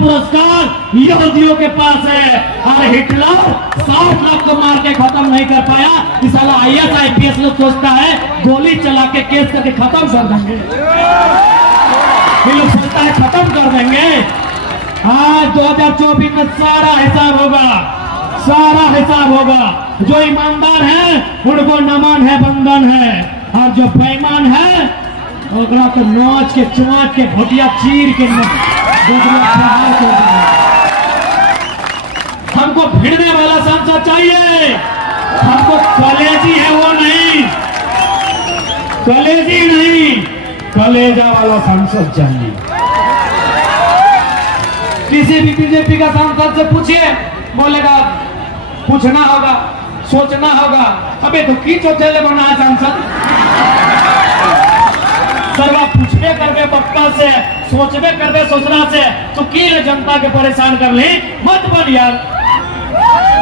पुरस्कार यहूदियों के पास है। और हिटलर 60 लाख को मार के खत्म नहीं कर पाया। इस साला IAS IPS लोग सोचता है गोली चला के केस करके खत्म कर देंगे। ये लोग सोचता है खत्म कर देंगे। आज 2024 में सारा हिसाब होगा, सारा हिसाब होगा। जो ईमानदार है उनको नमन है, बंधन है, और जो बेईमान है ओकरा तो नोच के चुमाच के भोटिया चीर के हमको भिड़ने वाला सांसद चाहिए। हमको कलेजी है वो नहीं, कलेजी नहीं, कलेजा वाला सांसद चाहिए। किसी भी बीजेपी का सांसद से पूछिए, बोलेगा पूछना होगा, सोचना होगा। अबे तो की चौथेले बना है सांसद? सरवा पूछबे करबे पप्पा से, सोचबे करबे ससुरा से, तो की जनता के परेशान कर ले मत बन यार।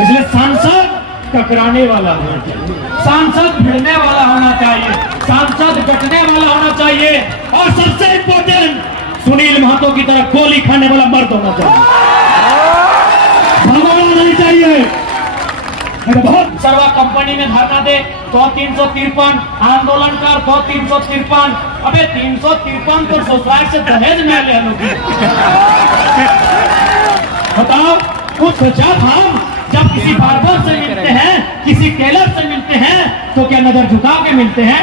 इसलिए सांसद टकराने वाला होना चाहिए, सांसद भिड़ने वाला होना चाहिए, सांसद डटने वाला होना चाहिए, और सबसे इंपॉर्टेंट सुनील महतो की तरह गोली खाने वाला मर्द होना चाहिए, भगवान नहीं चाहिए। बहुत सर्वा कंपनी में धरना दे तो 353, आंदोलन कर तो 353। अबे 353 तो सोसाइटी से दहेज में ले लो। बताओ कुछ जब किसी बार्बर से मिलते हैं, किसी टेलर से मिलते हैं, तो क्या नजर झुका के मिलते हैं?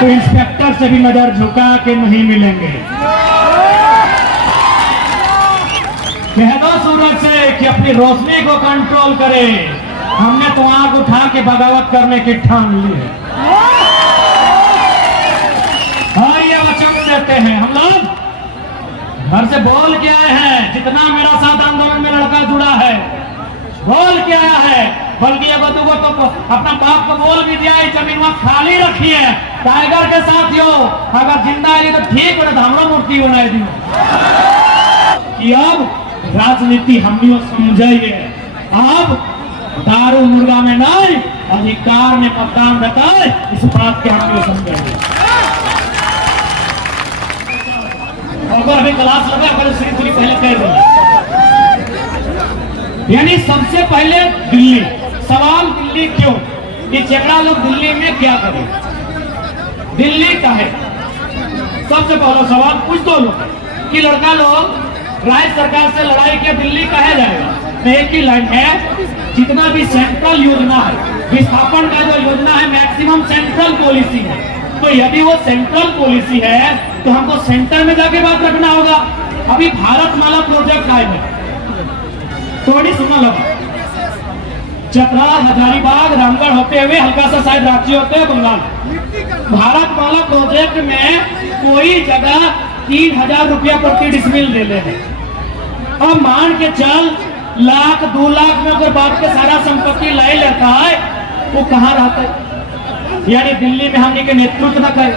तो इंस्पेक्टर से भी नजर झुका के नहीं मिलेंगे। कह दो सूरज से कि अपनी रोशनी को कंट्रोल करे। हमने तो आंख उठा के बगावत करने की ठान ली है, और ये वचन देते हैं हम लोग घर से बोल के आए हैं। जितना मेरा साथ आंदोलन में लड़का जुड़ा है बोल के आया है, बल्कि ये बदूगो तो अपना बाप को बोल भी दिया है जमीन वहां खाली रखी है। टाइगर के साथ हो, अगर जिंदा है तो ठीक है, धामड़ा मूर्ति बनाए दी कि अब राजनीति हम समझाइए। अब दारू मुर्गा में नहीं, अधिकार में मतदान रहता है, इस बात के हम समझेंगे। अगर अभी क्लास लगा अगर श्री पहले कह दिया, यानी सबसे पहले दिल्ली। सवाल दिल्ली क्यों? ये चेकड़ा लोग दिल्ली में क्या करें? दिल्ली का है सबसे पहला सवाल पूछ दो लोग कि लड़का लोग राज्य सरकार से लड़ाई के दिल्ली कहा जाएगा? एक ही लाइन है, जितना भी सेंट्रल योजना है, विस्थापन का जो योजना है मैक्सिमम सेंट्रल पॉलिसी है। तो यदि वो सेंट्रल पॉलिसी है तो हमको सेंटर में जाके बात रखना होगा। अभी भारतमाला प्रोजेक्ट आए हैं, थोड़ी सुना लो। चतरा, हजारीबाग, रामगढ़ होते हुए हल्का सा शायद रांची होते हुए बंगाल। भारतमाला प्रोजेक्ट में कोई जगह 3000 रुपया प्रति डिसमिल दे ले। अब मान के चल लाख 2 लाख में अगर बाप के सारा संपत्ति लाई लेता है, वो कहाँ रहता है? यानी दिल्ली में हमने के नेतृत्व न करे,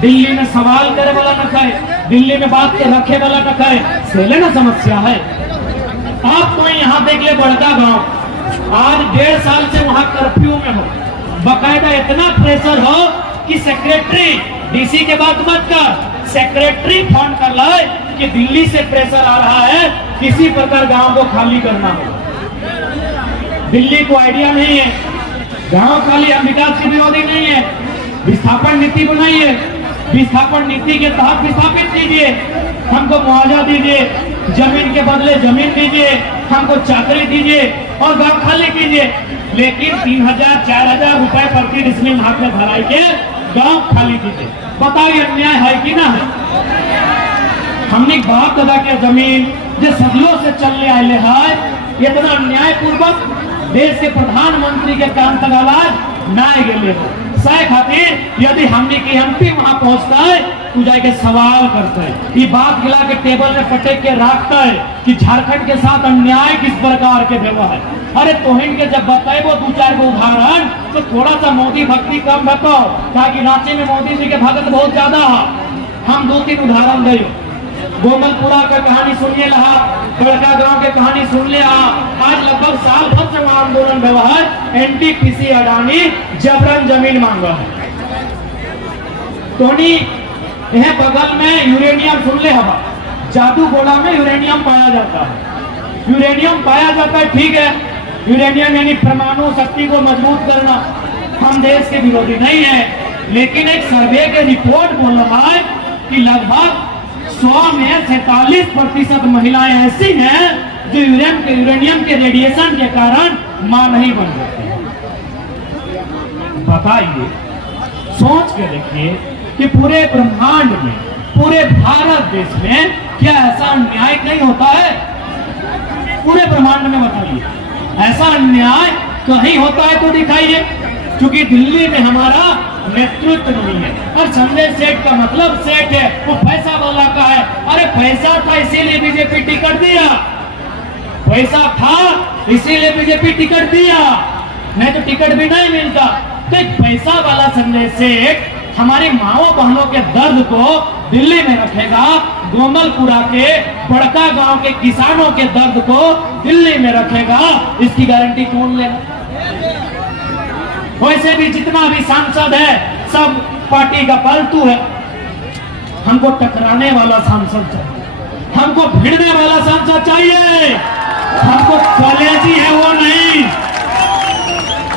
दिल्ली में सवाल करे वाला न करे, दिल्ली में बात के रखे वाला न करे, सेले ना समस्या है। आप कोई यहाँ देख ले बड़का गांव, आज 1.5 साल से वहां कर्फ्यू में हो, बकायदा इतना प्रेशर हो कि सेक्रेटरी डीसी के बात मत कर, सेक्रेटरी फोन कर ले कि दिल्ली से प्रेशर आ रहा है, किसी प्रकार गांव को खाली करना हो। दिल्ली को आइडिया नहीं है, गांव खाली हम विकास के विरोधी नहीं है, विस्थापन नीति बनाइए, विस्थापन नीति के तहत विस्थापित कीजिए, हमको मुआवजा दीजिए, जमीन के बदले जमीन दीजिए, हमको चाकरी दीजिए और गांव खाली कीजिए। लेकिन 3000-4000 रुपए प्रति डिसमिल हाथ में भराई के गांव खाली कीजिए। बताओ ये अन्याय है कि ना है? हमने बाप दादा के जमीन जो सदियों से चलने आए है, इतना अन्याय पूर्वक देश के प्रधानमंत्री के काम तक आवाज ना गए हो। सह खातिर यदि हमने की एमपी वहां पहुंचता है तो जाके सवाल करता है, ये बात गिला के टेबल में पटक के रखता है कि झारखंड के साथ अन्याय किस प्रकार के व्यवहार है। अरे तोहिन के जब बताए वो 2-4 को उदाहरण, तो थोड़ा सा मोदी भक्ति कम बताओ, ताकि रांची में मोदी जी के भगत बहुत ज्यादा है। हम 2-3 उदाहरण दे, गोमलपुरा का कहानी सुनिए लहा, बड़का गांव के कहानी सुन ले। आज लगभग साल भर से वहां आंदोलन व्यवहार, एनटीपीसी अडानी जबरन जमीन मांगा है। टोनी यह बगल में यूरेनियम सुन ले हवा, जादू गोला में यूरेनियम पाया जाता है। यूरेनियम पाया जाता है, ठीक है, यूरेनियम यानी परमाणु शक्ति को मजबूत करना, हम देश के विरोधी नहीं है, लेकिन एक सर्वे के रिपोर्ट बोल रहा है कि लगभग 100 में 47% महिलाएं ऐसी हैं जो यूरेनियम के रेडिएशन के कारण मां नहीं बन सकती। बताइए, सोच के देखिए कि पूरे ब्रह्मांड में, पूरे भारत देश में क्या ऐसा अन्याय नहीं होता है? पूरे ब्रह्मांड में बताइए, ऐसा अन्याय कहीं होता है तो दिखाइए। क्योंकि दिल्ली में हमारा नेतृत्व नहीं है, और संजय सेठ का मतलब सेठ है, वो पैसा वाला का है। अरे पैसा था इसीलिए बीजेपी टिकट दिया, पैसा था इसीलिए बीजेपी टिकट दिया, नहीं तो टिकट भी नहीं मिलता। तो एक पैसा वाला संजय सेठ हमारी माओ बहनों के दर्द को दिल्ली में रखेगा, गोमलपुरा के बड़का गांव के किसानों के दर्द को दिल्ली में रखेगा, इसकी गारंटी कौन लेगा? वैसे भी जितना भी सांसद है सब पार्टी का पालतू है। हमको टकराने वाला सांसद चाहिए, हमको भिड़ने वाला सांसद चाहिए, हमको कलेजी है वो नहीं,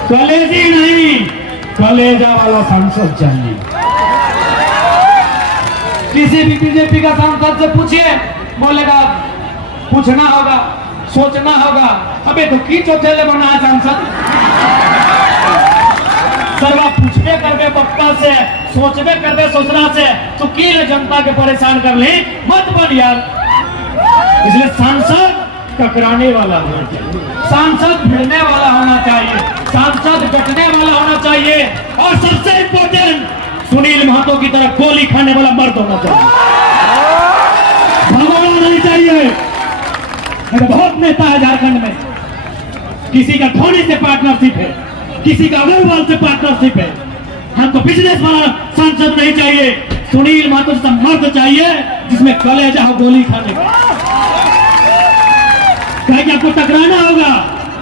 कलेजी नहीं, कलेजा वाला सांसद चाहिए। किसी भी बीजेपी का सांसद से पूछिए, बोलेगा पूछना होगा, सोचना होगा। अबे तो की चौथेले बना है सांसद? सर्वा पूछबे करबे पप्पा से, सोचबे करबे सोचना से, तो की जनता के परेशान कर ले मत बन यार। इसलिए सांसद टकराने वाला होना चाहिए, सांसद भिड़ने वाला होना चाहिए, सांसद डटने वाला होना चाहिए, और सबसे इम्पोर्टेंट सुनील महतो की तरह गोली खाने वाला मर्द होना चाहिए, भगवान नहीं चाहिए। बहुत नेता है झारखंड में, किसी का धोनी से पार्टनरशिप है, किसी का अग्रवाल से पार्टनरशिप है। हमको बिजनेस वाला सांसद नहीं चाहिए, सुनील महतो जैसा मर्द चाहिए जिसमें कलेजा हो गोली खाने का। कहीं आपको टकराना होगा,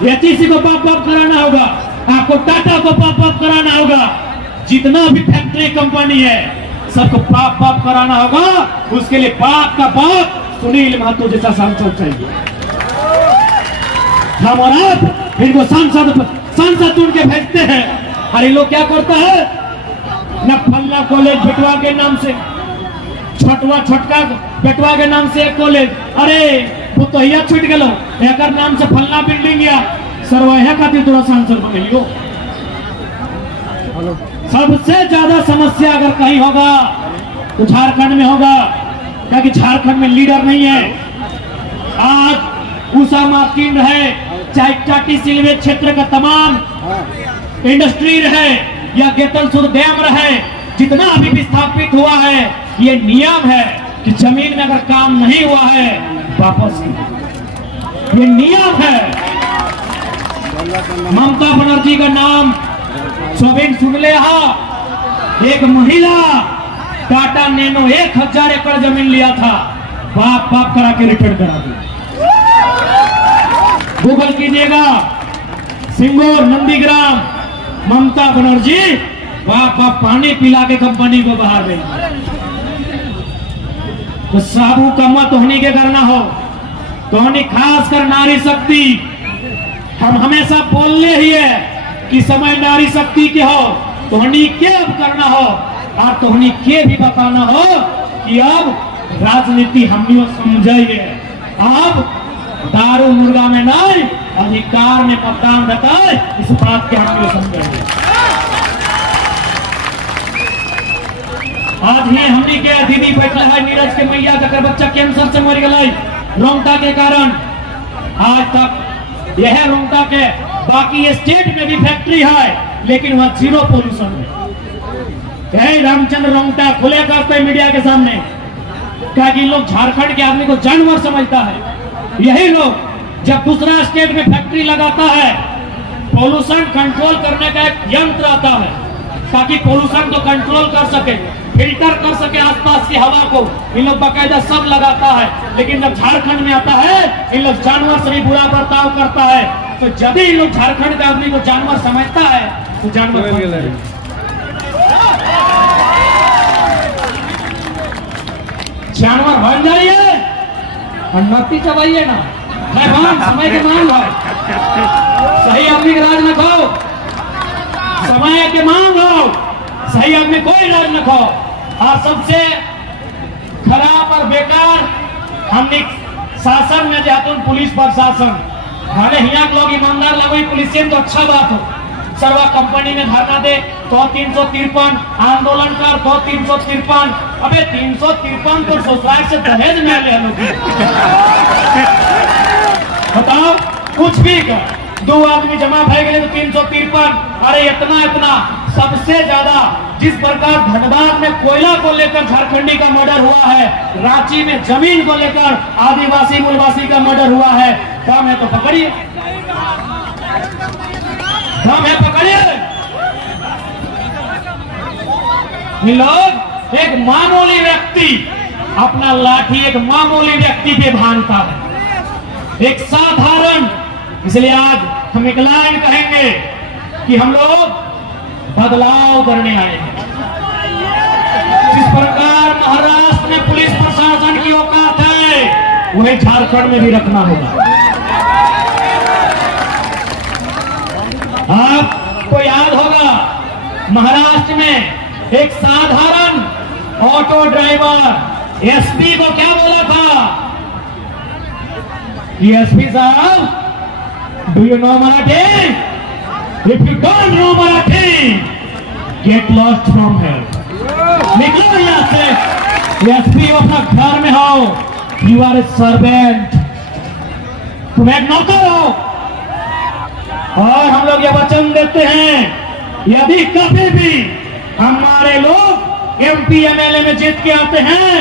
एचईसी को पाप पाप कराना होगा, आपको टाटा को पाप पाप कराना होगा, जितना भी फैक्ट्री कंपनी है सबको पाप पाप कराना होगा। उसके लिए पाप का पाप सुनील महतो जैसा सांसद चाहिए। हम और आप इनको सांसद चुन के भेजते हैं, अरे लोग क्या करता है न फल्ला कॉलेज बेटवा के नाम से, छोटका बेटवा के नाम से एक कॉलेज, अरे वो तो यहाँ छूट गलो, एक नाम से फल्ला बिल्डिंग या सरवाया खातिर थोड़ा सांसद बनेलियो। सबसे ज्यादा समस्या अगर कहीं होगा तो झारखंड में होगा, क्योंकि झारखंड में लीडर नहीं है। आज उषा मार्किन है, चाहे टाटी सिलवे क्षेत्र का तमाम इंडस्ट्री रहे या गेतलसूर डैम रहे, जितना अभी विस्थापित हुआ है, ये नियम है कि जमीन में अगर काम नहीं हुआ है वापस, ये नियम है। ममता बनर्जी का नाम सोबिन सुन ले, एक महिला टाटा नैनो 1000 एकड़ जमीन लिया था, बाप बाप करा के रिटर्न करा दी। गूगल कीजिएगा, सिंगोर नंदीग्राम ममता बनर्जी बाप बाप पानी पिला के कंपनी को बाहर गई। तो साबू का मत होने के करना हो तो खास कर नारी शक्ति, हम हमेशा बोलने ही है कि समय नारी शक्ति के हो, तोहनी के अब करना हो और तोहनी के भी बताना हो कि अब राजनीति हम समझिए, अब दारू मुर्गा में नहीं अधिकार में मतदान रहता है, इस बात के हम समझेंगे। आज ही हमने के दीदी बैठा है नीरज के मैया का बच्चा कैंसर से मर गई रोंगटा के कारण। आज तक यह रोंगटा के बाकी स्टेट में भी फैक्ट्री है लेकिन वह जीरो पोल्यूशन है। रामचंद्र रोंगटा खुले करते मीडिया के सामने क्या कि लोग झारखंड के आदमी को जानवर समझता है। यही लोग जब दूसरा स्टेट में फैक्ट्री लगाता है, पोल्यूशन कंट्रोल करने का एक यंत्र आता है ताकि पोल्यूशन को कंट्रोल कर सके, फिल्टर कर सके आसपास की हवा को, इन लोग बाकायदा सब लगाता है। लेकिन जब झारखंड में आता है इन लोग जानवर से भी बुरा बर्ताव करता है। तो जब इन लोग झारखंड के आदमी को जानवर समझता है तो जानवर बन जाइए, और नत्ती चबाइए ना। मैं मान समय के मान लो, सही आदमी के राज न खाओ, समय के मान लो, सही आदमी कोई राज न खाओ। और सबसे खराब और बेकार हमने शासन में जाते पुलिस प्रशासन भले यहाँ लोग ईमानदार लगो पुलिस तो अच्छा बात हो। सर्वा कंपनी में धरना दे तो 353, आंदोलन कर तो 353। अबे 353 तो सोसाइटी से दहेज में ले लो। बताओ कुछ भी कर, 2 आदमी जमा भय गए तो 353। अरे इतना इतना सबसे ज्यादा जिस प्रकार धनबाद में कोयला को लेकर झारखंडी का मर्डर हुआ है, रांची में जमीन को लेकर आदिवासी मूलवासी का मर्डर हुआ है, कम है तो पकड़िए, कम है पकड़िए। लोग एक मामूली व्यक्ति अपना लाठी एक मामूली व्यक्ति पे भानता है, एक साधारण। इसलिए आज हम एक लाइन कहेंगे कि हम लोग बदलाव करने आए हैं। जिस प्रकार महाराष्ट्र में पुलिस प्रशासन की औकात है, वही झारखंड में भी रखना होगा। आपको याद होगा महाराष्ट्र में एक साधारण ऑटो ड्राइवर एसपी को क्या बोला था कि एसपी साहब, do you know Marathi? If you don't know Marathi, get lost from here. निकलो यहां से। एसपी अपना घर में हो, यू आर ए सर्वेंट, तुम एक नौकर हो। और हम लोग ये वचन देते हैं, यदि कभी भी हमारे लोग एमपी एमएलए में जीत के आते हैं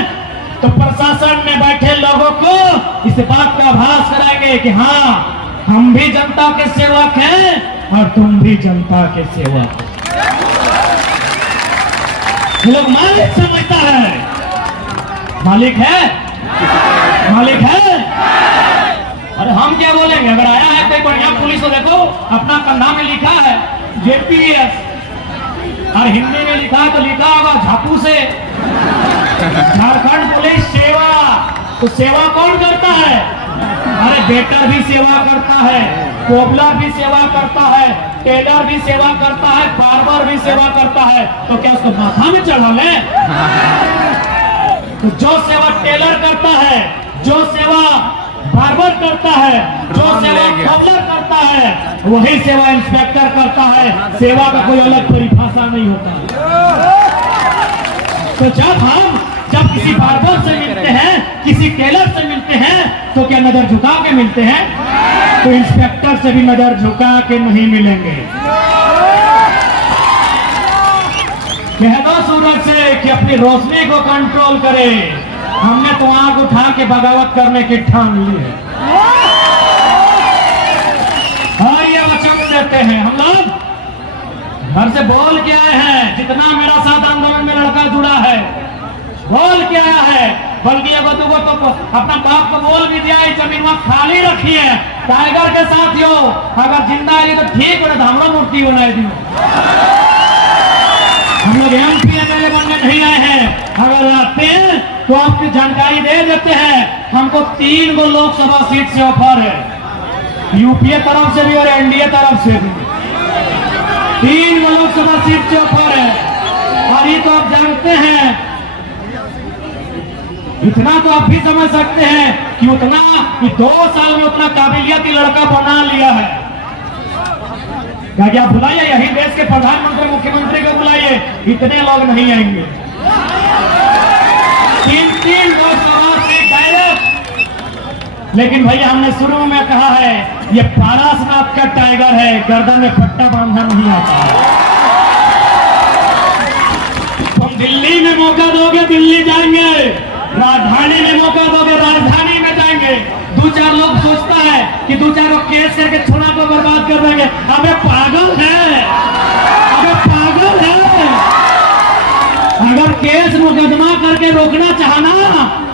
तो प्रशासन में बैठे लोगों को इस बात का आभास कराएंगे कि हाँ, हम भी जनता के सेवक हैं और तुम भी जनता के सेवक। ये लोग मालिक समझता है, मालिक है, मालिक है। अरे हम क्या बोलेंगे? अगर आया है कोई बढ़िया पुलिस तो देखो अपना कंधा में लिखा है जेपीएस, और हिंदी में लिखा है तो लिखा होगा झापू से झारखंड पुलिस सेवा। तो सेवा कौन करता है? अरे वेटर भी सेवा करता है, कोबलर भी सेवा करता है, टेलर भी सेवा करता है, बार्बर भी सेवा करता है। तो क्या उसको माथा में चढ़ा ले? तो जो सेवा टेलर करता है, जो सेवा बार्बर करता है, जो सेवा कोबलर करता है, वही सेवा इंस्पेक्टर करता है। सेवा का कोई अलग परिभाषा नहीं होता। तो जब किसी बार्बर से मिलते हैं, किसी टेलर से मिलते हैं, तो क्या नजर झुका के मिलते हैं? तो इंस्पेक्टर से भी नजर झुका के नहीं मिलेंगे। कह दो सूरज से कि अपनी रोशनी को कंट्रोल करे। हमने तो आंख उठा के बगावत करने की ठान ली है। और ये वचन देते हैं हम लोग घर से बोल के आए हैं। जितना मेरा साथ आंदोलन में लड़का जुड़ा है बोल के आया है, बल्कि अब तो अपना बाप को बोल भी दिया, जमीन वहां खाली रखी है टाइगर के साथियों। अगर जिंदा है तो ठीक है, तो हम लोग मूर्ति बनाए दी। हम लोग एमपी एमएलए बनने नहीं आए हैं। अगर आते हैं तो आपकी जानकारी दे देते हैं, हमको 3 गो लोकसभा सीट से ऑफर है, यूपीए तरफ से भी और एनडीए तरफ से भी। 3 गो लोकसभा सीट से ऑफर है। और ये तो आप जानते हैं, इतना तो आप भी समझ सकते हैं कि उतना कि 2 साल में उतना काबिलियती लड़का बना लिया है। क्या बुलाइए, यही देश के प्रधानमंत्री मुख्यमंत्री को बुलाइए, इतने लोग नहीं आएंगे। 3 लोकसभा सीट डायरेक्ट। लेकिन भैया हमने शुरू में कहा है, ये पारसनाथ का टाइगर है, गर्दन में पट्टा बांधना नहीं आता है। तुम दिल्ली में मौका दोगे दिल्ली जाएंगे, राजधानी में मौका दोगे राजधानी में जाएंगे। 2-4 लोग सोचता है कि 2-4 केस करके छोड़ा को बर्बाद कर देंगे। अबे पागल है, अबे पागल है। अगर केस मुकदमा करके रोकना चाहना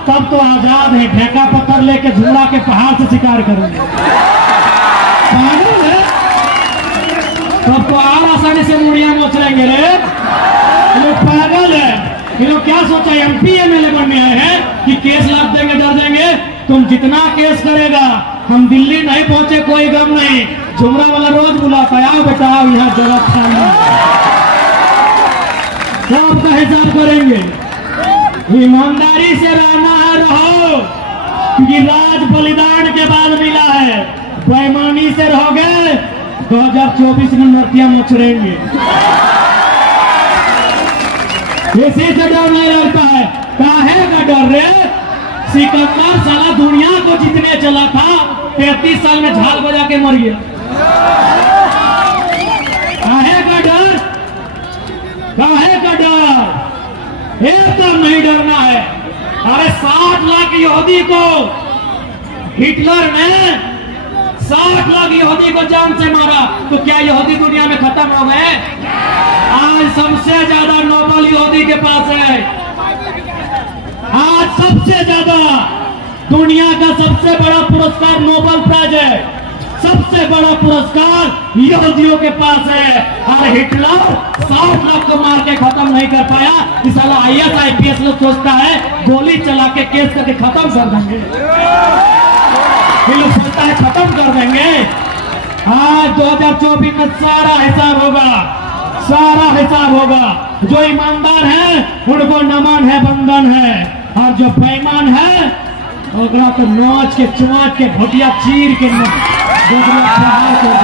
तब तो आजाद है, ढेका पत्थर लेके झूला के पहाड़ से शिकार करेंगे। पागल है, तब तो और आसानी से मुड़िया नोच लेंगे रे। पागल है। ये लोग क्या सोचा एमपी एमएलए बनने आए हैं कि केस लाद देंगे डर देंगे तुम जितना केस करेगा हम दिल्ली नहीं पहुंचे कोई गम नहीं। झुमरा वाला रोज बुलाता है, आओ बेटा आओ यहाँ जगह खाना, सबका हिसाब करेंगे। ईमानदारी से रहना है, रहो, क्योंकि राज बलिदान के बाद मिला है। बेईमानी से रहोगे 2024 में नर्तियां मचरेंगे। इसी से डर नहीं लगता है। काहे का डर रे? सिकंदर साला दुनिया को जीतने चला था, 33 साल में झाल बजा के मर गया। काहे का डर? काहे का डर? एकदम नहीं डरना है। अरे 60 लाख यहूदी को हिटलर ने 60 लाख यहूदी को जान से मारा, तो क्या यहूदी दुनिया में खत्म हो गए? आज सबसे ज्यादा नोबल यहूदी के पास है। आज सबसे ज्यादा दुनिया का सबसे बड़ा पुरस्कार नोबल प्राइज है, सबसे बड़ा पुरस्कार यहूदियों के पास है। और हिटलर 60 लाख को मार के खत्म नहीं कर पाया। इस साला IAS IPS लोग सोचता है गोली चला के केस करके खत्म कर देंगे, ये लोग सोचता है खत्म कर देंगे। आज 2024 में सारा हिसाब होगा, सारा हिसाब होगा। जो ईमानदार है उनको नमन है, बंधन है, और जो बेईमान है ओकरा तो नोच के चोंच के घोटिया चीर के प्रहार कर